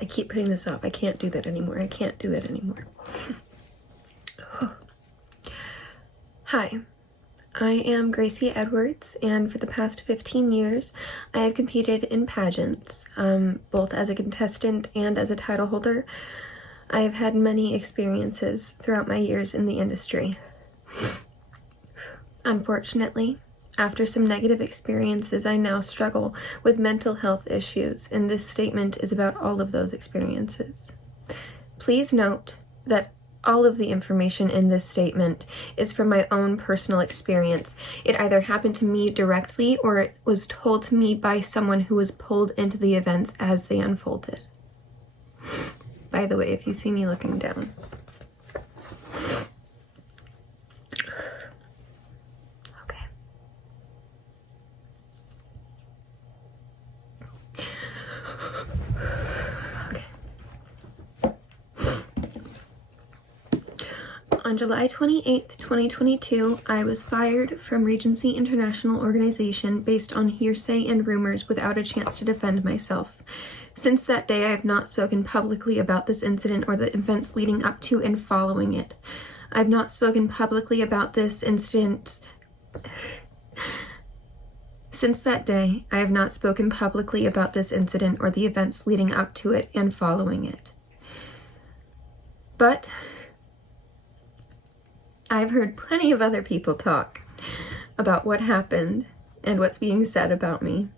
I keep putting this off. I can't do that anymore. I can't do that anymore. Hi, I am Gracie Edwards, and for the past 15 years, I have competed in pageants, both as a contestant and as a title holder. I have had many experiences throughout my years in the industry. Unfortunately, after some negative experiences, I now struggle with mental health issues, and this statement is about all of those experiences. Please note that all of the information in this statement is from my own personal experience. It either happened to me directly or it was told to me by someone who was pulled into the events as they unfolded. By the way, if you see me looking down. On July 28th, 2022, I was fired from Regency International Organization based on hearsay and rumors without a chance to defend myself. Since that day, I have not spoken publicly about this incident or the events leading up to and following it. I've not spoken publicly about this incident. Since that day, I have not spoken publicly about this incident or the events leading up to it and following it. But I've heard plenty of other people talk about what happened and what's being said about me.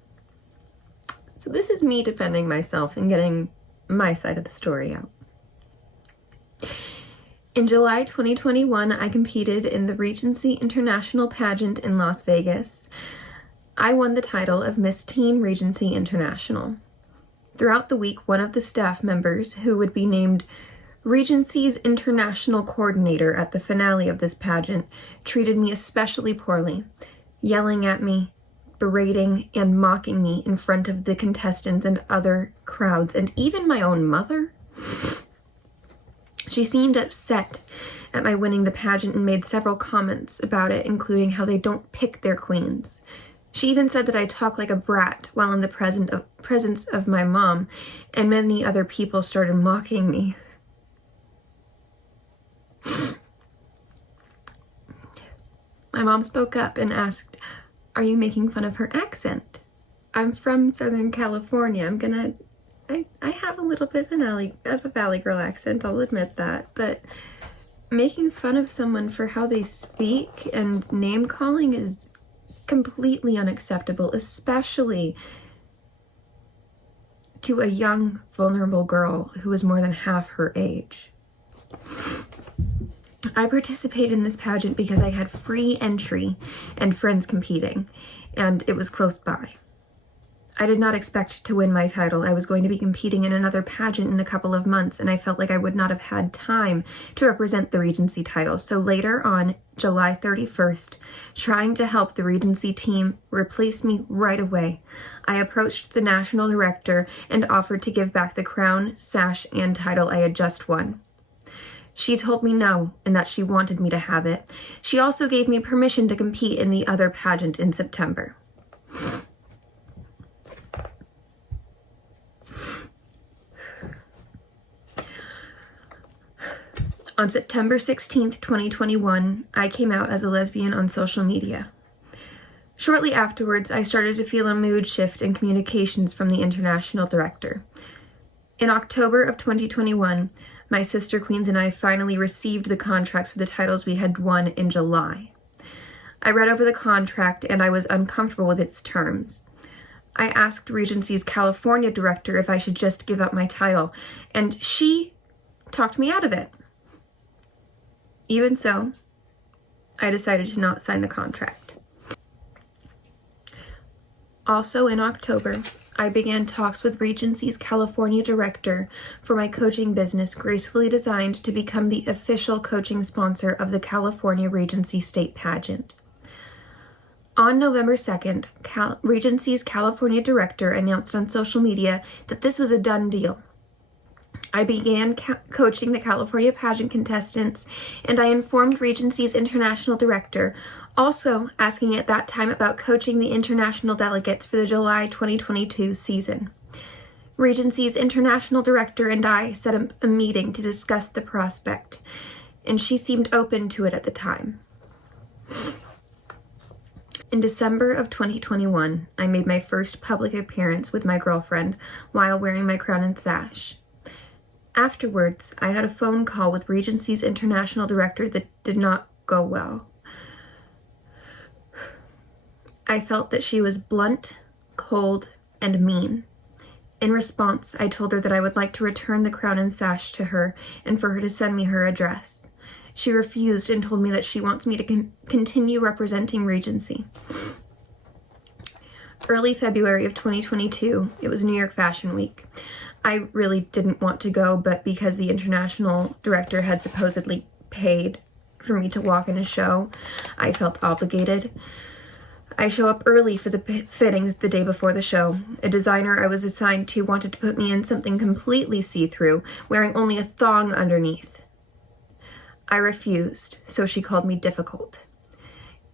So this is me defending myself and getting my side of the story out. In July 2021, I competed in the Regency International Pageant in Las Vegas. I won the title of Miss Teen Regency International. Throughout the week, one of the staff members, who would be named Regency's International Coordinator at the finale of this pageant, treated me especially poorly, yelling at me, berating and mocking me in front of the contestants and other crowds, and even my own mother. She seemed upset at my winning the pageant and made several comments about it, including how they don't pick their queens. She even said that I talk like a brat while in the presence of my mom, and many other people started mocking me. My mom spoke up and asked, "Are you making fun of her accent?" I'm from Southern California. I have a little bit of a Valley Girl accent, I'll admit that, but making fun of someone for how they speak and name calling is completely unacceptable, especially to a young, vulnerable girl who is more than half her age. I participated in this pageant because I had free entry and friends competing, and it was close by. I did not expect to win my title. I was going to be competing in another pageant in a couple of months, and I felt like I would not have had time to represent the Regency title. So later on, July 31st, trying to help the Regency team replace me right away, I approached the national director and offered to give back the crown, sash, and title I had just won. She told me no, and that she wanted me to have it. She also gave me permission to compete in the other pageant in September. On September 16th, 2021, I came out as a lesbian on social media. Shortly afterwards, I started to feel a mood shift in communications from the international director. In October of 2021, my sister queens and I finally received the contracts for the titles we had won in July. I read over the contract and I was uncomfortable with its terms. I asked Regency's California director if I should just give up my title, and she talked me out of it. Even so, I decided to not sign the contract. Also in October, I began talks with Regency's California director for my coaching business, gracefully designed to become the official coaching sponsor of the California Regency State Pageant. On November 2nd, Regency's California director announced on social media that this was a done deal. I began coaching the California pageant contestants, and I informed Regency's international director, also asking at that time about coaching the international delegates for the July 2022 season. Regency's international director and I set up a meeting to discuss the prospect, and she seemed open to it at the time. In December of 2021, I made my first public appearance with my girlfriend while wearing my crown and sash. Afterwards, I had a phone call with Regency's international director that did not go well. I felt that she was blunt, cold, and mean. In response, I told her that I would like to return the crown and sash to her and for her to send me her address. She refused and told me that she wants me to continue representing Regency. Early February of 2022, it was New York Fashion Week. I really didn't want to go, but because the international director had supposedly paid for me to walk in a show, I felt obligated. I show up early for the fittings the day before the show. A designer I was assigned to wanted to put me in something completely see-through, wearing only a thong underneath. I refused, so she called me difficult.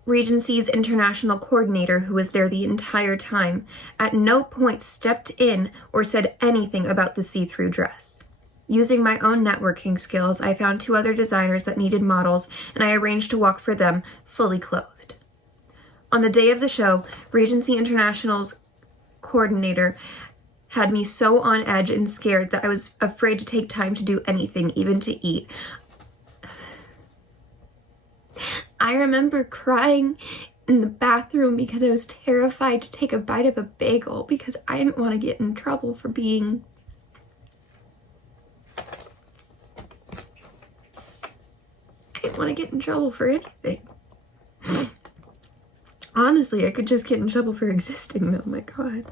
Regency's international coordinator, who was there the entire time, at no point stepped in or said anything about the see-through dress. Using my own networking skills, I found 2 other designers that needed models, and I arranged to walk for them, fully clothed. On the day of the show, Regency International's coordinator had me so on edge and scared that I was afraid to take time to do anything, even to eat. I remember crying in the bathroom because I was terrified to take a bite of a bagel because I didn't want to get in trouble for being... I didn't want to get in trouble for anything. Honestly, I could just get in trouble for existing, though. My God.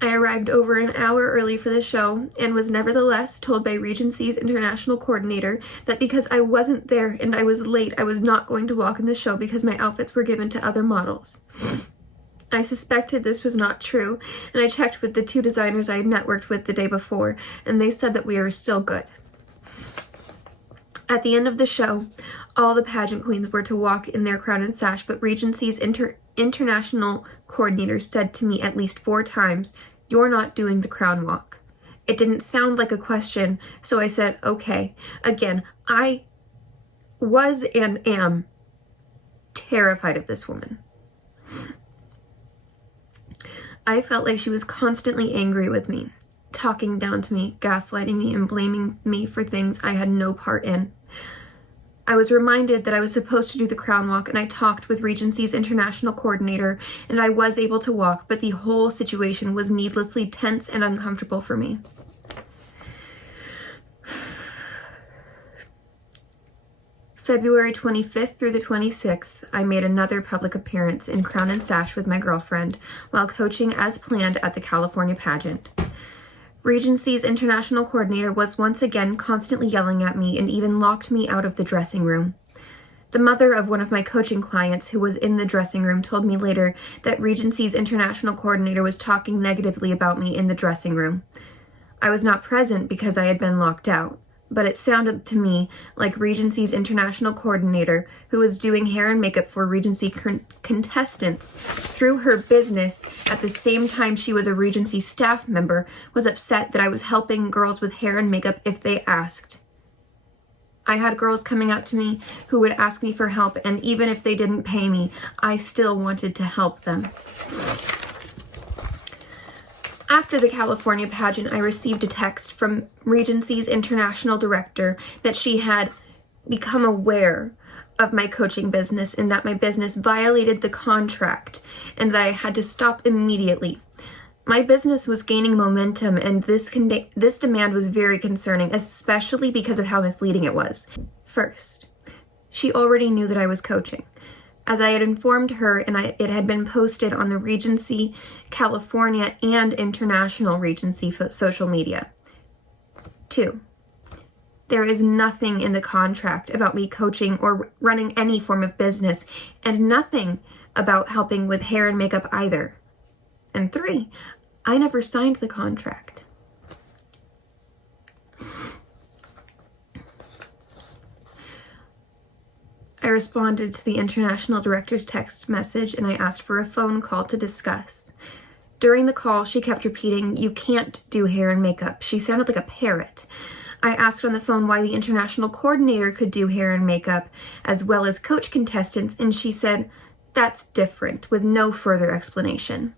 I arrived over an hour early for the show and was nevertheless told by Regency's international coordinator that because I wasn't there and I was late, I was not going to walk in the show because my outfits were given to other models. I suspected this was not true, and I checked with the 2 designers I had networked with the day before, and they said that we were still good. At the end of the show, all the pageant queens were to walk in their crown and sash, but Regency's international coordinator said to me at least 4 times, "You're not doing the crown walk." It didn't sound like a question, so I said, okay. Again, I was and am terrified of this woman. I felt like she was constantly angry with me, talking down to me, gaslighting me, and blaming me for things I had no part in. I was reminded that I was supposed to do the crown walk, and I talked with Regency's international coordinator, and I was able to walk, but the whole situation was needlessly tense and uncomfortable for me. February 25th through the 26th, I made another public appearance in crown and sash with my girlfriend while coaching as planned at the California pageant. Regency's international coordinator was once again constantly yelling at me and even locked me out of the dressing room. The mother of one of my coaching clients who was in the dressing room told me later that Regency's international coordinator was talking negatively about me in the dressing room. I was not present because I had been locked out, but it sounded to me like Regency's international coordinator, who was doing hair and makeup for Regency contestants through her business at the same time she was a Regency staff member, was upset that I was helping girls with hair and makeup if they asked. I had girls coming up to me who would ask me for help, and even if they didn't pay me, I still wanted to help them. After the California pageant, I received a text from Regency's international director that she had become aware of my coaching business and that my business violated the contract and that I had to stop immediately. My business was gaining momentum, and this demand was very concerning, especially because of how misleading it was. First, she already knew that I was coaching, as I had informed her, and it had been posted on the Regency California and International Regency social media. 2, there is nothing in the contract about me coaching or running any form of business, and nothing about helping with hair and makeup either. And 3, I never signed the contract. I responded to the international director's text message and I asked for a phone call to discuss. During the call, she kept repeating, "You can't do hair and makeup." She sounded like a parrot. I asked on the phone why the international coordinator could do hair and makeup as well as coach contestants, and she said, "That's different," with no further explanation.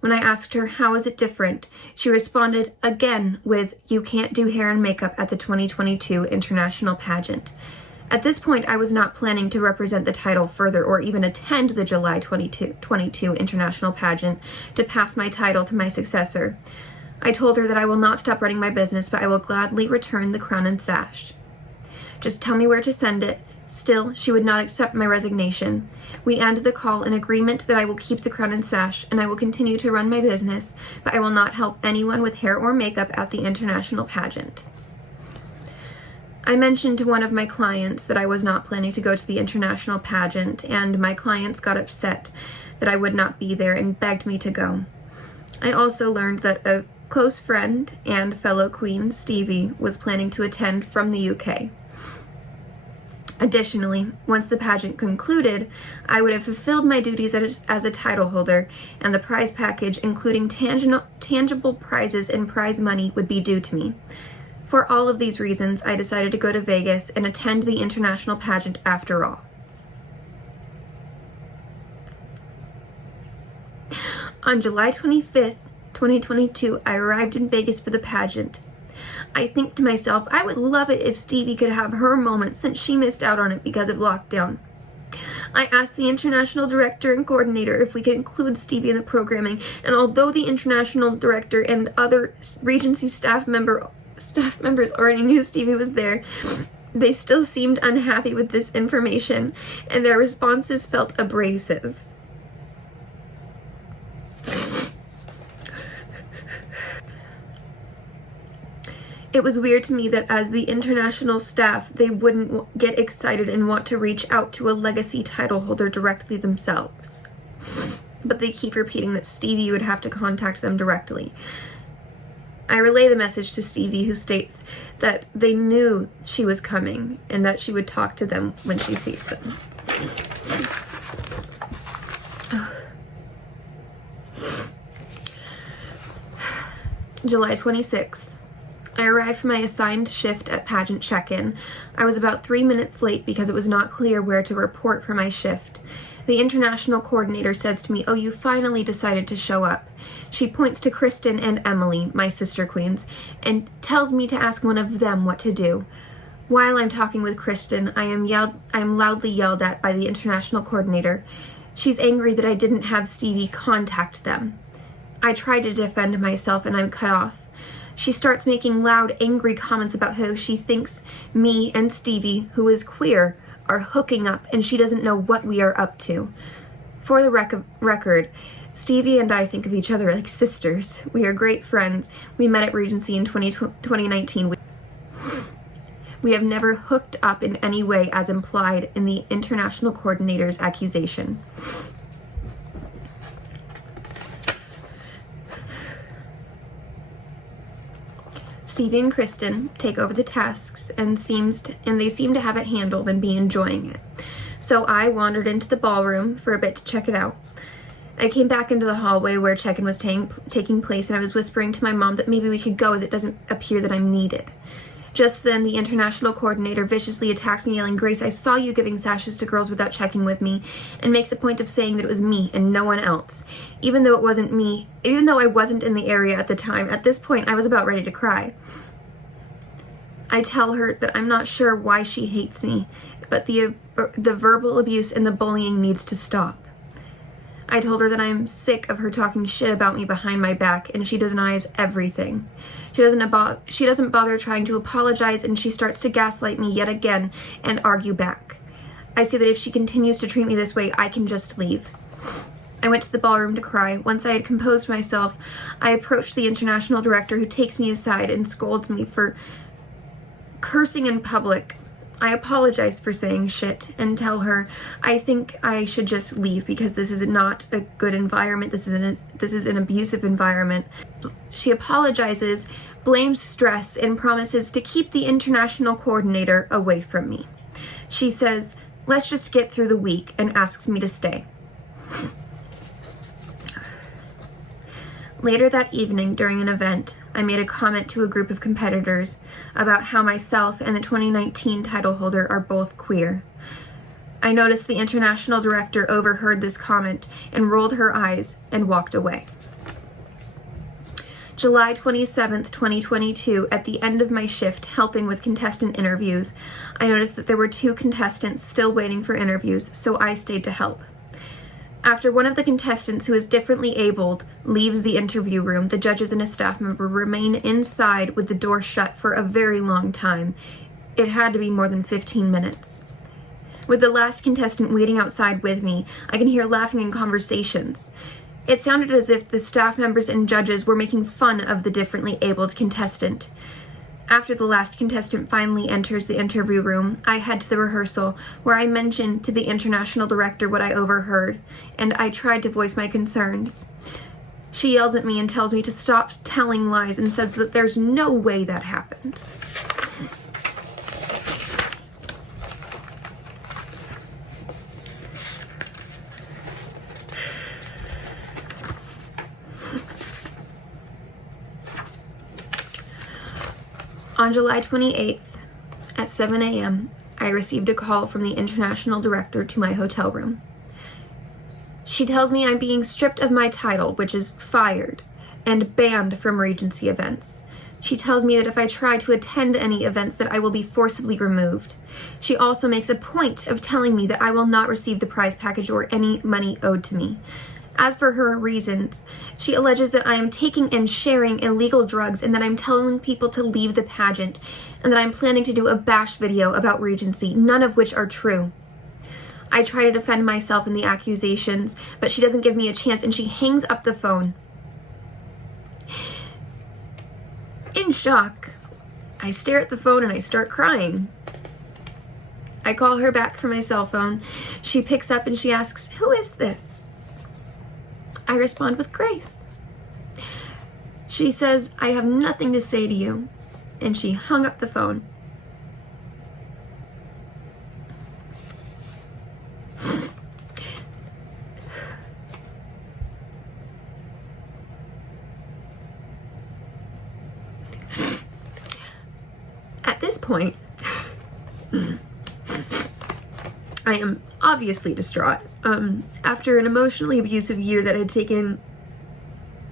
When I asked her, "How is it different?" she responded again with, "You can't do hair and makeup at the 2022 international pageant." At this point, I was not planning to represent the title further or even attend the July 2022 international pageant to pass my title to my successor. I told her that I will not stop running my business, but I will gladly return the crown and sash. Just tell me where to send it. Still, she would not accept my resignation. We ended the call in agreement that I will keep the crown and sash and I will continue to run my business, but I will not help anyone with hair or makeup at the international pageant. I mentioned to one of my clients that I was not planning to go to the international pageant, and my clients got upset that I would not be there and begged me to go. I also learned that a close friend and fellow queen, Stevie, was planning to attend from the UK. Additionally, once the pageant concluded, I would have fulfilled my duties as a title holder, and the prize package, including tangible prizes and prize money, would be due to me. For all of these reasons, I decided to go to Vegas and attend the international pageant after all. On July 25th, 2022, I arrived in Vegas for the pageant. I think to myself, I would love it if Stevie could have her moment since she missed out on it because of lockdown. I asked the international director and coordinator if we could include Stevie in the programming, and although the international director and other Regency staff members already knew Stevie was there, they still seemed unhappy with this information, and their responses felt abrasive. It was weird to me that as the international staff, they wouldn't get excited and want to reach out to a legacy title holder directly themselves. But they keep repeating that Stevie would have to contact them directly. I relay the message to Stevie, who states that they knew she was coming and that she would talk to them when she sees them. July 26th. I arrived for my assigned shift at pageant check-in. I was about 3 minutes late because it was not clear where to report for my shift. The international coordinator says to me, "Oh, you finally decided to show up." She points to Kristen and Emily, my sister queens, and tells me to ask one of them what to do. While I'm talking with Kristen, I am loudly yelled at by the international coordinator. She's angry that I didn't have Stevie contact them. I try to defend myself and I'm cut off. She starts making loud, angry comments about how she thinks me and Stevie, who is queer, are hooking up and she doesn't know what we are up to. For the record, Stevie and I think of each other like sisters. We are great friends. We met at Regency in 2019. We have never hooked up in any way as implied in the international coordinator's accusation. Stevie and Kristen take over the tasks and they seem to have it handled and be enjoying it. So I wandered into the ballroom for a bit to check it out. I came back into the hallway where check-in was taking place, and I was whispering to my mom that maybe we could go as it doesn't appear that I'm needed. Just then, the international coordinator viciously attacks me, yelling, "Grace, I saw you giving sashes to girls without checking with me," and makes a point of saying that it was me and no one else. Even though I wasn't in the area at the time, at this point I was about ready to cry. I tell her that I'm not sure why she hates me, but the verbal abuse and the bullying needs to stop. I told her that I'm sick of her talking shit about me behind my back, and she denies everything. She doesn't bother trying to apologize, and she starts to gaslight me yet again and argue back. I say that if she continues to treat me this way, I can just leave. I went to the ballroom to cry. Once I had composed myself, I approached the international director, who takes me aside and scolds me for cursing in public. I apologize for saying shit and tell her I think I should just leave because this is not a good environment. This is an abusive environment. She apologizes, blames stress, and promises to keep the international coordinator away from me. She says, let's just get through the week, and asks me to stay. Later that evening, during an event, I made a comment to a group of competitors about how myself and the 2019 title holder are both queer. I noticed the international director overheard this comment and rolled her eyes and walked away. July 27th, 2022, at the end of my shift helping with contestant interviews, I noticed that there were 2 contestants still waiting for interviews, so I stayed to help. After one of the contestants, who is differently abled, leaves the interview room, the judges and a staff member remain inside with the door shut for a very long time. It had to be more than 15 minutes. With the last contestant waiting outside with me, I can hear laughing and conversations. It sounded as if the staff members and judges were making fun of the differently abled contestant. After the last contestant finally enters the interview room, I head to the rehearsal, where I mention to the international director what I overheard, and I tried to voice my concerns. She yells at me and tells me to stop telling lies and says that there's no way that happened. On July 28th, at 7 a.m., I received a call from the international director to my hotel room. She tells me I'm being stripped of my title, which is fired, and banned from Regency events. She tells me that if I try to attend any events that I will be forcibly removed. She also makes a point of telling me that I will not receive the prize package or any money owed to me. As for her reasons, she alleges that I am taking and sharing illegal drugs and that I'm telling people to leave the pageant and that I'm planning to do a bash video about Regency, none of which are true. I try to defend myself in the accusations, but she doesn't give me a chance and she hangs up the phone. In shock, I stare at the phone and I start crying. I call her back from my cell phone. She picks up and she asks, "Who is this?" I respond with grace. She says, "I have nothing to say to you," and she hung up the phone. At this point, I am obviously distraught. After an emotionally abusive year that had taken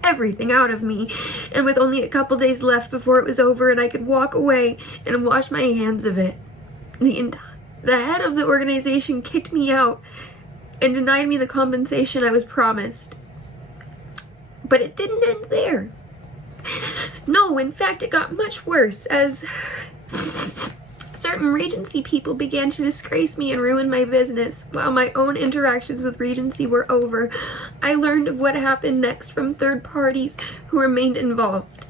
everything out of me, and with only a couple days left before it was over and I could walk away and wash my hands of it, the head of the organization kicked me out and denied me the compensation I was promised. But it didn't end there. No, in fact, it got much worse as certain Regency people began to disgrace me and ruin my business. While my own interactions with Regency were over, I learned of what happened next from third parties who remained involved.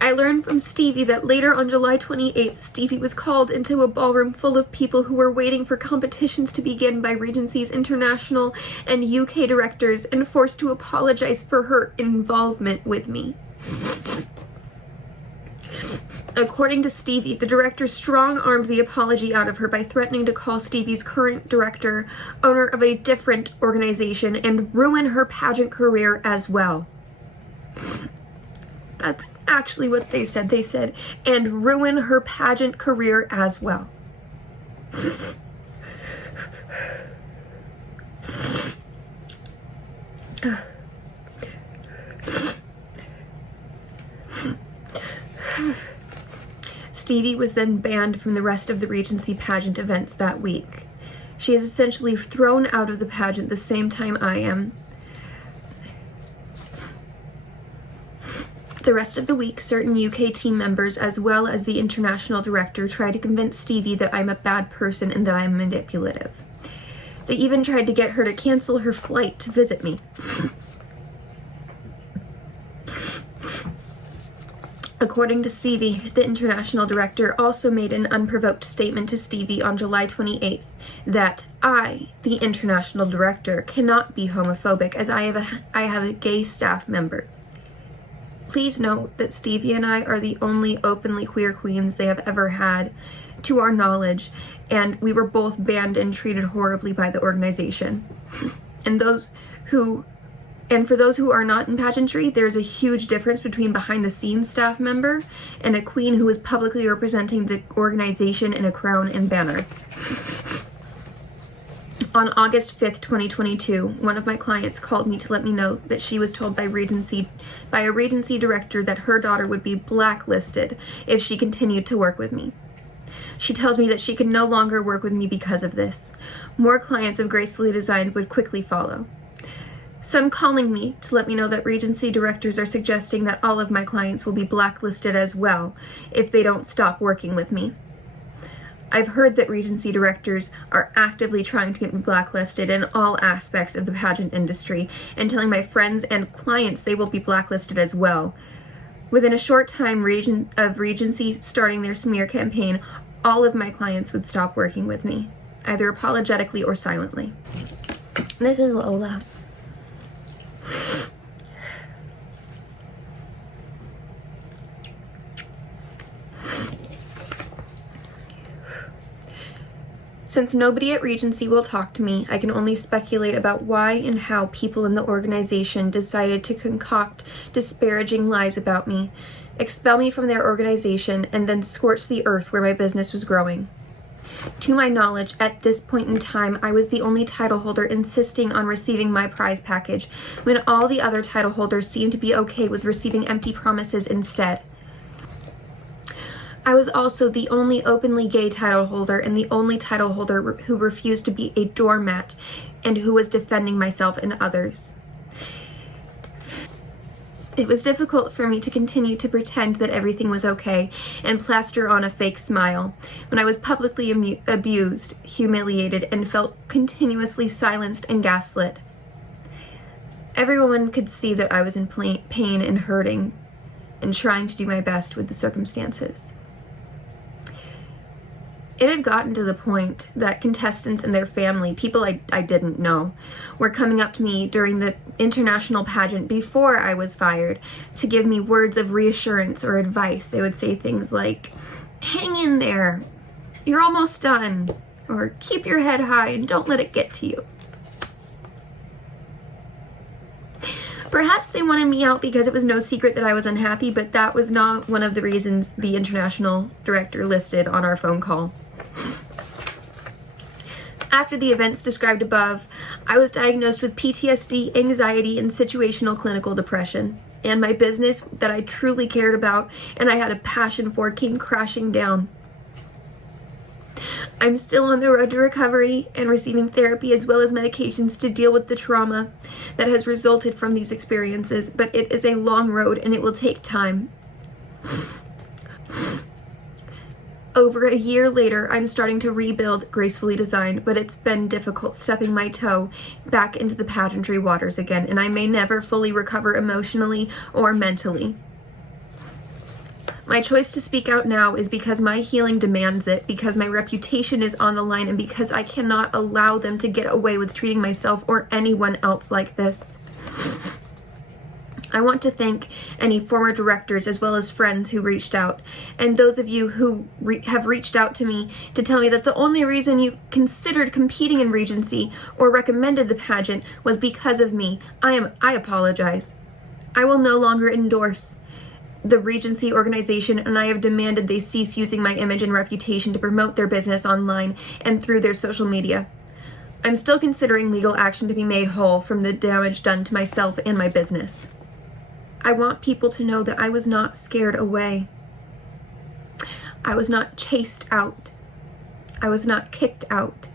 I learned from Stevie that later on July 28th, Stevie was called into a ballroom full of people who were waiting for competitions to begin by Regency's international and UK directors and forced to apologize for her involvement with me. According to Stevie, the director strong-armed the apology out of her by threatening to call Stevie's current director, owner of a different organization, and ruin her pageant career as well. That's actually what they said. They said, "and ruin her pageant career as well." Stevie was then banned from the rest of the Regency pageant events that week. She is essentially thrown out of the pageant the same time I am. The rest of the week, certain UK team members, as well as the international director, tried to convince Stevie that I'm a bad person and that I'm manipulative. They even tried to get her to cancel her flight to visit me. According to Stevie, the international director also made an unprovoked statement to Stevie on July 28th that I, the international director, cannot be homophobic as I have a gay staff member. Please note that Stevie and I are the only openly queer queens they have ever had. to our knowledge, and we were both banned and treated horribly by the organization. And for those who are not in pageantry, there's a huge difference between behind-the-scenes staff member and a queen who is publicly representing the organization in a crown and banner. On August 5th, 2022, one of my clients called me to let me know that she was told by a Regency director that her daughter would be blacklisted if she continued to work with me. She tells me that she can no longer work with me because of this. More clients of Gracefully Designed would quickly follow. Some calling me to let me know that Regency directors are suggesting that all of my clients will be blacklisted as well if they don't stop working with me. I've heard that Regency directors are actively trying to get me blacklisted in all aspects of the pageant industry and telling my friends and clients they will be blacklisted as well. Within a short time of Regency starting their smear campaign, all of my clients would stop working with me, either apologetically or silently. This is Lola. Since nobody at Regency will talk to me, I can only speculate about why and how people in the organization decided to concoct disparaging lies about me, expel me from their organization, and then scorch the earth where my business was growing. To my knowledge, at this point in time, I was the only title holder insisting on receiving my prize package, when all the other title holders seemed to be okay with receiving empty promises instead. I was also the only openly gay title holder and the only title holder who refused to be a doormat and who was defending myself and others. It was difficult for me to continue to pretend that everything was okay and plaster on a fake smile when I was publicly abused, humiliated, and felt continuously silenced and gaslit. Everyone could see that I was in pain and hurting and trying to do my best with the circumstances. It had gotten to the point that contestants and their family, people I didn't know, were coming up to me during the international pageant before I was fired to give me words of reassurance or advice. They would say things like, "Hang in there, you're almost done," or "Keep your head high and don't let it get to you." Perhaps they wanted me out because it was no secret that I was unhappy, but that was not one of the reasons the international director listed on our phone call. After the events described above, I was diagnosed with PTSD, anxiety, and situational clinical depression, and my business that I truly cared about and I had a passion for came crashing down. I'm still on the road to recovery and receiving therapy as well as medications to deal with the trauma that has resulted from these experiences, but it is a long road and it will take time. Over a year later, I'm starting to rebuild Gracefully Designed, but it's been difficult stepping my toe back into the pageantry waters again, and I may never fully recover emotionally or mentally. My choice to speak out now is because my healing demands it, because my reputation is on the line, and because I cannot allow them to get away with treating myself or anyone else like this. I want to thank any former directors as well as friends who reached out, and those of you who have reached out to me to tell me that the only reason you considered competing in Regency or recommended the pageant was because of me. I apologize. I will no longer endorse the Regency organization, and I have demanded they cease using my image and reputation to promote their business online and through their social media. I'm still considering legal action to be made whole from the damage done to myself and my business. I want people to know that I was not scared away. I was not chased out. I was not kicked out.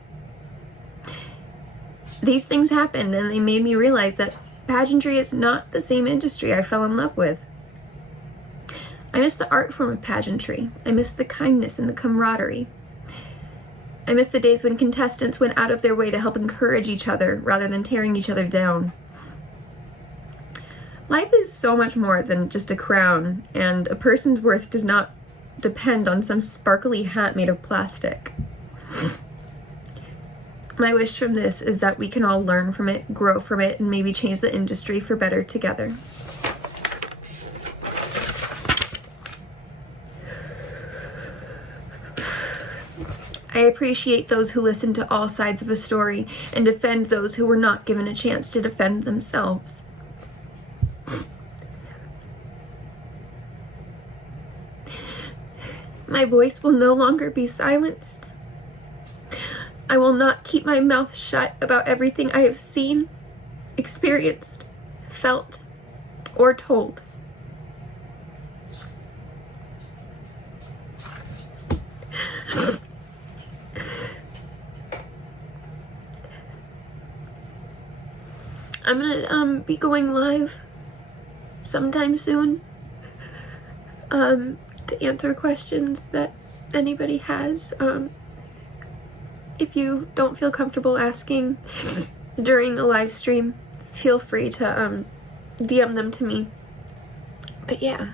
These things happened and they made me realize that pageantry is not the same industry I fell in love with. I miss the art form of pageantry. I miss the kindness and the camaraderie. I miss the days when contestants went out of their way to help encourage each other rather than tearing each other down. Life is so much more than just a crown, and a person's worth does not depend on some sparkly hat made of plastic. My wish from this is that we can all learn from it, grow from it, and maybe change the industry for better together. I appreciate those who listen to all sides of a story and defend those who were not given a chance to defend themselves. My voice will no longer be silenced. I will not keep my mouth shut about everything I have seen, experienced, felt, or told. I'm gonna be going live sometime soon to answer questions that anybody has. If you don't feel comfortable asking during a live stream, feel free to DM them to me. But yeah,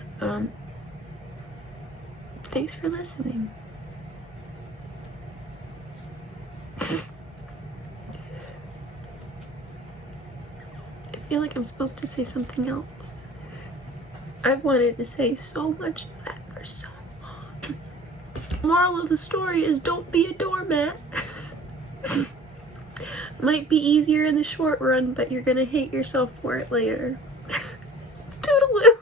thanks for listening. I feel like I'm supposed to say something else. I've wanted to say so much of that for so long. Moral of the story is don't be a doormat. Might be easier in the short run, but you're gonna hate yourself for it later. Toodaloo!